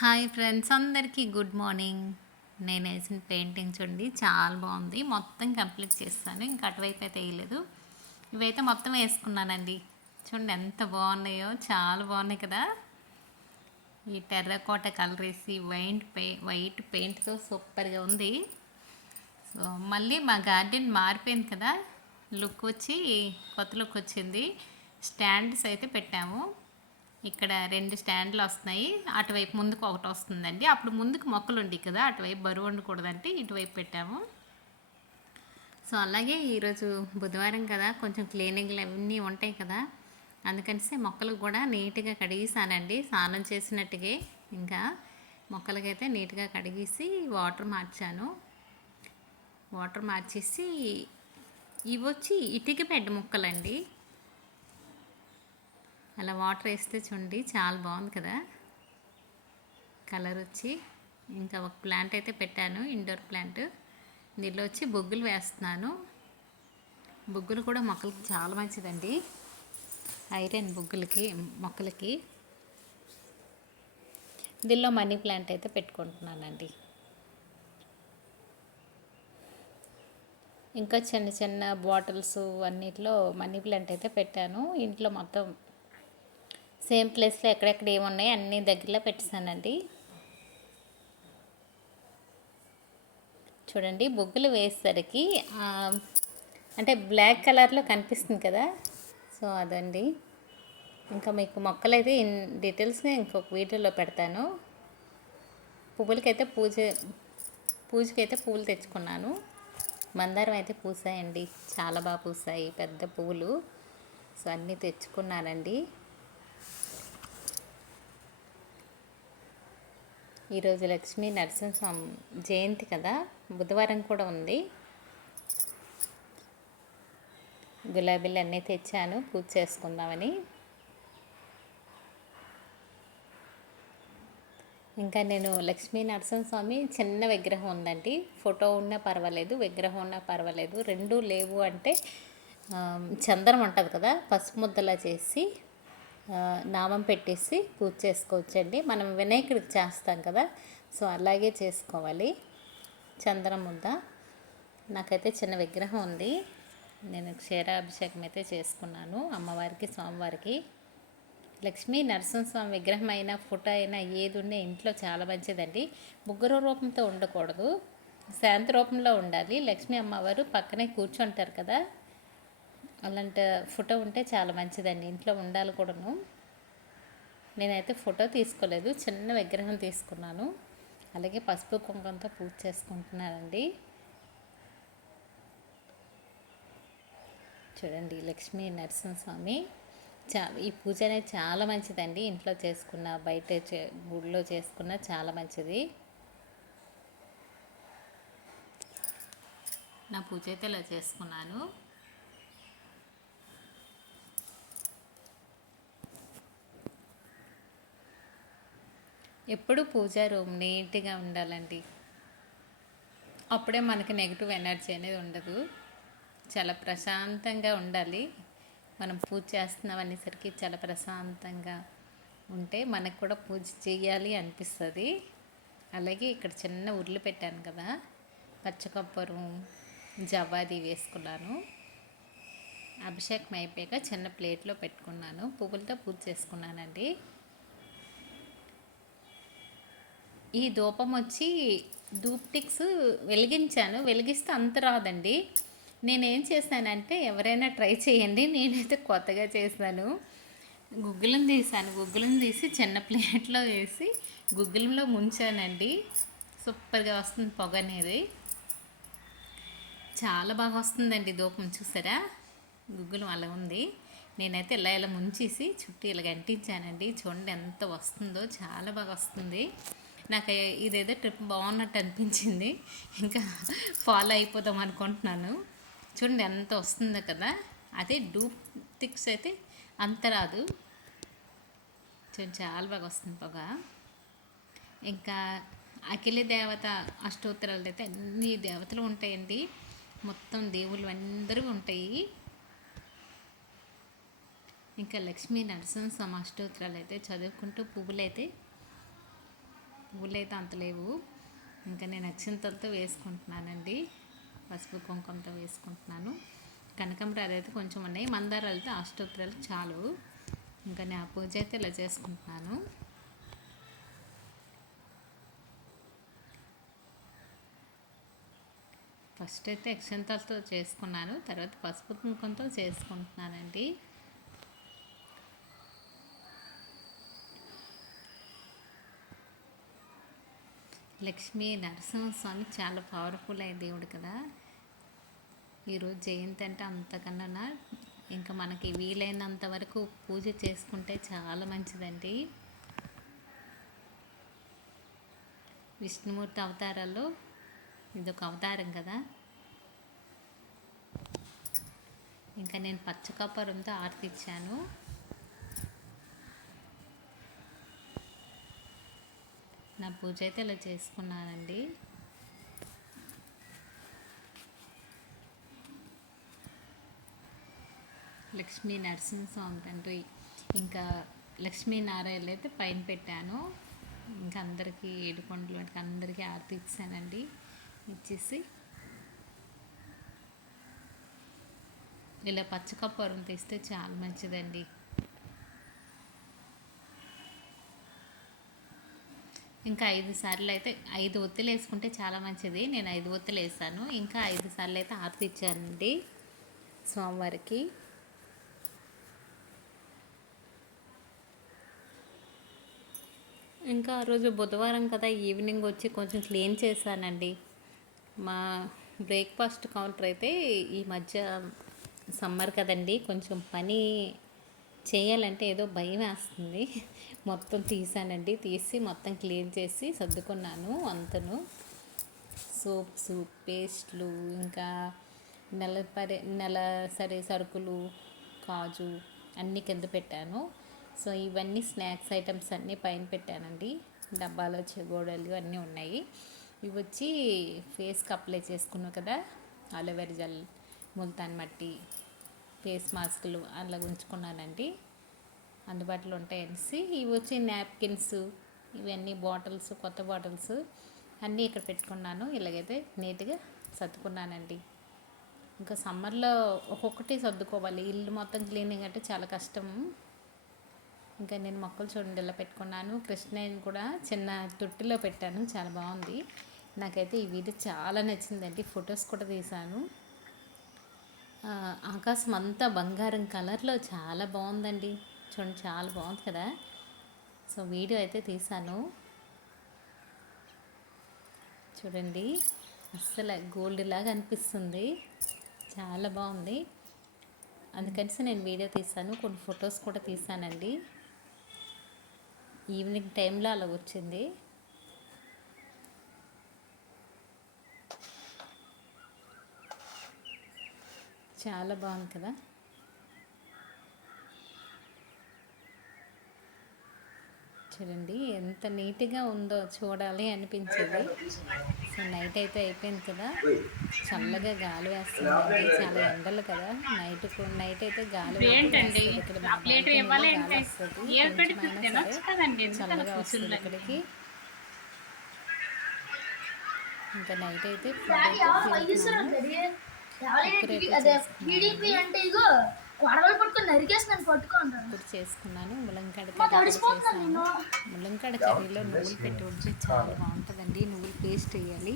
Hi friends అందరికీ good morning. నేను వేసిన పెయింటింగ్ చూడండి చాలా బాగుంది. మొత్తం కంప్లీట్ చేస్తాను ఇంకా అటువైపు అయితే వేయలేదు. ఇవైతే మొత్తం వేసుకున్నానండి. చూడండి ఎంత బాగున్నాయో చాలా బాగున్నాయి కదా. ఈ టెర్రకోట కలర్ వేసి వైట్ పే వైట్ పెయింట్తో సూపర్గా ఉంది. సో మళ్ళీ మా గార్డెన్ మారిపోయింది కదా. లుక్ వచ్చి కొత్త లుక్ వచ్చింది. స్టాండ్స్ అయితే పెట్టాము. ఇక్కడ రెండు స్టాండ్లు వస్తున్నాయి. అటువైపు ముందుకు ఒకటి వస్తుందండి. అప్పుడు ముందుకు మొక్కలు ఉండి కదా అటువైపు బరువు ఉండకూడదంటే ఇటువైపు పెట్టాము. సో అలాగే ఈరోజు బుధవారం కదా కొంచెం క్లీనింగ్లు అవన్నీ ఉంటాయి కదా. అందుకని మొక్కలు కూడా నీట్గా కడిగేసానండి స్నానం చేసినట్టుగా ఇంకా మొక్కలకైతే నీట్గా కడిగేసి వాటర్ మార్చాను. వాటర్ మార్చేసి ఇవి వచ్చి ఇటుక బెడ్ ముక్కలండి. అలా వాటర్ వేస్తే చూడండి చాలా బాగుంది కదా. కలర్ వచ్చి ఇంకా ఒక ప్లాంట్ అయితే పెట్టాను ఇండోర్ ప్లాంట్ దీనిలో వచ్చి బొగ్గులు వేస్తున్నాను. బొగ్గులు కూడా మొక్కలకి చాలా మంచిదండి. ఐరన్ బొగ్గులకి మొక్కలకి. దీనిలో మనీ ప్లాంట్ అయితే పెట్టుకుంటున్నానండి. ఇంకా చిన్న చిన్న బాటిల్స్ అన్నిట్లో మనీ ప్లాంట్ అయితే పెట్టాను. ఇంట్లో మొత్తం సేమ్ ప్లేస్లో ఎక్కడెక్కడ ఏమున్నాయి అన్ని దగ్గరలో పెట్టేశానండి. చూడండి బొగ్గులు వేసేసరికి అంటే బ్లాక్ కలర్లో కనిపిస్తుంది కదా. సో అదండి. ఇంకా మీకు మొక్కలు అయితే ఇన్ డీటెయిల్స్గా ఇంకొక వీడియోలో పెడతాను. పువ్వులకైతే పూజ పూజకైతే పువ్వులు తెచ్చుకున్నాను. మందారం అయితే పూసాయండి. చాలా బాగా పూసాయి పెద్ద పువ్వులు. సో అన్నీ తెచ్చుకున్నానండి. ఈరోజు లక్ష్మీ నరసింహస్వామి జయంతి కదా? బుధవారం కూడా ఉంది. గులాబీలు అన్నీ తెచ్చాను పూజ చేసుకుందామని. ఇంకా నేను లక్ష్మీ నరసింహస్వామి చిన్న విగ్రహం ఉందండి. ఫోటో ఉన్నా పర్వాలేదు విగ్రహం ఉన్నా పర్వాలేదు. రెండు లేవు అంటే చందనం ఉంటుంది కదా పసుపు ముద్దలా చేసి నామం పెట్టేసి పూజ చేసుకోవచ్చండి. మనం వినాయకుడికి చేస్తాం కదా సో అలాగే చేసుకోవాలి. చంద్రముద్ద నాకైతే చిన్న విగ్రహం ఉంది. నేను క్షీరాభిషేకం అయితే చేసుకున్నాను అమ్మవారికి స్వామివారికి. లక్ష్మీ నరసింహస్వామి విగ్రహం అయినా ఫోటో అయినా ఏది ఉన్నా ఇంట్లో చాలా మంచిదండి. ముగ్గురు రూపంతో ఉండకూడదు. శాంతి రూపంలో ఉండాలి. లక్ష్మీ అమ్మవారు పక్కనే కూర్చుంటారు కదా. అలాంటి ఫోటో ఉంటే చాలా మంచిదండి. ఇంట్లో ఉండాలి కూడాను. నేనైతే ఫోటో తీసుకోలేదు. చిన్న విగ్రహం తీసుకున్నాను. అలాగే పసుపు కుంకుమతో పూజ చేసుకుంటున్నానండి. చూడండి లక్ష్మీ నరసింహస్వామి. చా ఈ పూజ అనేది చాలా మంచిదండి. ఇంట్లో చేసుకున్న బయట చే గుడిలో చేసుకున్న చాలా మంచిది. నా పూజ అయితే ఇలా చేసుకున్నాను. ఎప్పుడు పూజా రూమ్ నీట్గా ఉండాలండి. అప్పుడే మనకి నెగిటివ్ ఎనర్జీ అనేది ఉండదు. చాలా ప్రశాంతంగా ఉండాలి. మనం పూజ చేస్తున్నాం అనేసరికి చాలా ప్రశాంతంగా ఉంటే మనకు కూడా పూజ చేయాలి అనిపిస్తుంది. అలాగే ఇక్కడ చిన్న ఉర్లు పెట్టాను కదా పచ్చకొబ్బరం జవ్వాది వేసుకున్నాను. అభిషేకం అయిపోయాక చిన్న ప్లేట్లో పెట్టుకున్నాను. పువ్వులతో పూజ చేసుకున్నానండి. ఈ ధూపం వచ్చి ధూప్టిక్స్ వెలిగించాను. వెలిగిస్తే అంత రాదండి. నేనేం చేశానంటే ఎవరైనా ట్రై చేయండి. నేనైతే కొత్తగా చేశాను. గుగ్గులను తీసాను గుగ్గులను తీసి చిన్న ప్లేట్లో వేసి గుగ్గులంలో ముంచానండి. సూపర్గా వస్తుంది పొగ అనేది. చాలా బాగా వస్తుందండి ధూపం చూసారా? గుగ్గులం అలా ఉంది. నేనైతే ఇలా ఇలా ముంచేసి చుట్టూ ఇలా గంటించానండి. చూడండి ఎంత వస్తుందో. చాలా బాగా వస్తుంది. నాకు ఇదేదో ట్రిప్ బాగున్నట్టు అనిపించింది. ఇంకా ఫాలో అయిపోదాం అనుకుంటున్నాను. చూడండి ఎంత వస్తుందో కదా. అదే డూప్ థిక్స్ అయితే అంత రాదు. చూడండి చాలా బాగా వస్తుంది పొగ. ఇంకా అఖిల దేవత అష్టోత్తరాలు అయితే అన్ని దేవతలు ఉంటాయండి. మొత్తం దేవుళ్ళు అందరూ ఉంటాయి. ఇంకా లక్ష్మీ నరసింహ అష్టోత్తరాలు అయితే చదువుకుంటూ పువ్వులు అయితే పువ్వులు అయితే అంత లేవు. ఇంకా నేను అక్షంతలతో వేసుకుంటున్నానండి. పసుపు కుంకుమతో వేసుకుంటున్నాను. కనకంబరాలు అయితే కొంచెం ఉన్నాయి. మందారాలతో అష్టోత్తరాలు చాలు. ఇంకా నేను ఆ పూజ అయితే ఇలా చేసుకుంటున్నాను. ఫస్ట్ అయితే అక్షంతలతో చేసుకున్నాను. తర్వాత పసుపు కుంకుమతో చేసుకుంటున్నానండి. లక్ష్మీ నరసింహస్వామి చాలా పవర్ఫుల్ అయ్యే దేవుడు కదా. ఈరోజు జయంతి అంటే అంతకన్నా ఇంకా మనకి వీలైనంత వరకు పూజ చేసుకుంటే చాలా మంచిదండి. విష్ణుమూర్తి అవతారాల్లో ఇదొక అవతారం కదా. ఇంకా నేను పచ్చకప్పరంతో ఆర్తిచ్చాను. నా పూజ అయితే ఇలా చేసుకున్నానండి. లక్ష్మీ నరసింహస్వామి తండ్రి. ఇంకా లక్ష్మీనారాయణ అయితే పైన పెట్టాను. ఇంకా అందరికీ ఏడుకొండలు అందరికీ ఆర్తి ఇచ్చానండి. ఇచ్చేసి ఇలా పచ్చకప్పూరం తీస్తే చాలా మంచిదండి. ఇంకా ఐదు సార్లు అయితే ఐదు ఒత్తులు వేసుకుంటే చాలా మంచిది. నేను ఐదు ఒత్తులు వేసాను. ఇంకా ఐదు సార్లు అయితే ఆర్తి ఇచ్చానండి సోమవారికి ఇంకా ఆ రోజు బుధవారం కదా ఈవినింగ్ వచ్చి కొంచెం క్లీన్ చేశానండి. మా బ్రేక్ఫాస్ట్ కౌంటర్ అయితే ఈ మధ్య సమ్మర్ కదండి కొంచెం పని చేయాలంటే ఏదో భయం వేస్తుంది. మొత్తం తీసానండి. తీసి మొత్తం క్లీన్ చేసి సర్దుకున్నాను అంతను. సోప్స్ పేస్ట్లు ఇంకా నెల పరి నెల సరే సరుకులు కాజు అన్నీ కింద పెట్టాను. సో ఇవన్నీ స్నాక్స్ ఐటమ్స్ అన్నీ పైన పెట్టానండి. డబ్బాలో చెగోడలు అన్నీ ఉన్నాయి. ఇవి వచ్చి ఫేస్కి అప్లై చేసుకున్నావు కదా? అలోవెరా జెల్ ముల్తాన్ మట్టి ఫేస్ మాస్కులు అలా ఉంచుకున్నానండి. అందుబాటులో ఉంటాయనేసి ఇవి వచ్చి నాప్కిన్స్ ఇవన్నీ బాటిల్స్ కొత్త బాటిల్స్ అన్నీ ఇక్కడ పెట్టుకున్నాను. ఇలాగైతే నీట్గా సర్దుకున్నానండి. ఇంకా సమ్మర్లో ఒక్కొక్కటి సర్దుకోవాలి. ఇల్లు మొత్తం క్లీనింగ్ అంటే చాలా కష్టం. ఇంకా నేను మొక్కలు చూడండి ఇలా పెట్టుకున్నాను. కృష్ణయ్యని కూడా చిన్న తొట్టిలో పెట్టాను. చాలా బాగుంది. నాకైతే ఈ వీడియో చాలా నచ్చిందండి. ఫొటోస్ కూడా తీశాను. ఆకాశం అంతా బంగారం కలర్లో చాలా బాగుందండి. చూడండి చాలా బాగుంది కదా. సో వీడియో అయితే తీశాను. చూడండి అస్సలు గోల్డ్ లాగా అనిపిస్తుంది. చాలా బాగుంది. అందుకని నేను వీడియో తీశాను కొన్ని ఫొటోస్ కూడా తీశానండి. ఈవినింగ్ టైంలో అలా వచ్చింది. చాలా బాగుంది కదా. చూడండి ఎంత నీట్గా ఉందో చూడాలి అనిపించేది. సో నైట్ అయితే అయిపోయింది కదా. చల్లగా గాలి వేస్తుంది. చాలా ఎండలు కదా. నైట్ నైట్ అయితే గాలి వేస్తుంది. చల్లగా వస్తుంది? ఇక్కడికి. ఇంకా నైట్ అయితే అంటే ఇగో కొడవలు పట్టుకొని నరికేసి పట్టుకుంటాను ఇప్పుడు చేసుకున్నాను. ములంకాడ ములంకాడ కర్రీలో నువ్వులు పెట్టి ఉంటే చాలా బాగుంటుందండి. నువ్వులు పేస్ట్ వేయాలి.